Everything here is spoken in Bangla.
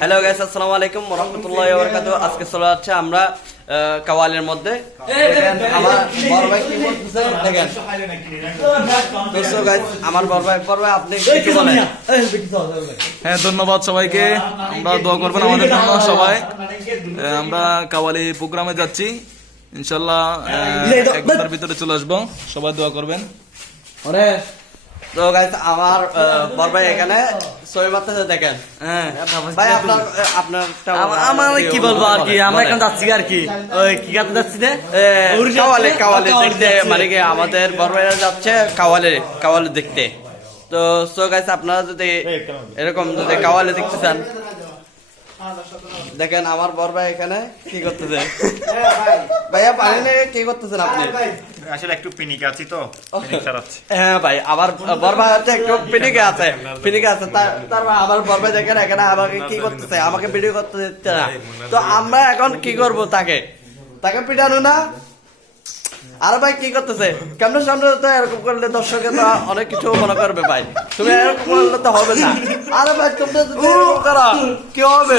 হ্যালো গাইস আসসালামু আলাইকুম রহমতুল্লাহ বরকাত আজকে চলে যাচ্ছে আমরা আহ, কাওয়ালের মধ্যে। আমার বড় ভাই কি বলতেছে? দেখেন। guys, আমার বড় ভাই বড় ভাই আপনি কিছু বলেন। হ্যাঁ ধন্যবাদ সবাইকে। আমরা দোয়া করবেন আমাদের জন্য সবাই। আমরা কাওয়ালি প্রোগ্রামে যাচ্ছি। ইনশাল্লাহ এক ঘণ্টার ভিতরে চলে আসব। সবাই দোয়া করবেন। তো গাইস আমার বর ভাই এখানে মারতেছে দেখেন। হ্যাঁ। ভাই আপনার আপনার আমার কি বলব আর কি? আমরা এখন যাচ্ছি আর কি। ওই কি গাতে যাচ্ছি রে? কাওয়ালে কাওয়ালে দেখতে। মানে কি আমাদের বর ভাইরা যাচ্ছে কাওয়ালে কাওয়ালে দেখতে। তো সো গাইস আপনারা যদি এরকম যদি কাওয়ালে দেখতে চান দেখেন আমার বড় ভাই এখানে কি করতেছে? ভাইয়া পানি নিয়ে কি করতেছেন আপনি? আসলে একটু পিনিক আছি তো হ্যাঁ ভাই আমার বড় ভাই হচ্ছে একটু পিনিকে আছে পিনিকে আছে। তার- আমার বড় ভাই দেখেন এখানে আমাকে কি করতেছে? আমাকে ভিডিও করতে দিচ্ছে না। তো আমরা এখন কি করব তাকে? তাকে পিটানো না? আর ভাই কি করতেছে? কেমন সামনে তো এরকম করলে দর্শকে তো অনেক কিছু মনে করবে ভাই। তুমি এরকম করলে তো হবে না। আরে ভাই তোমরা যদি এরকম করো কি হবে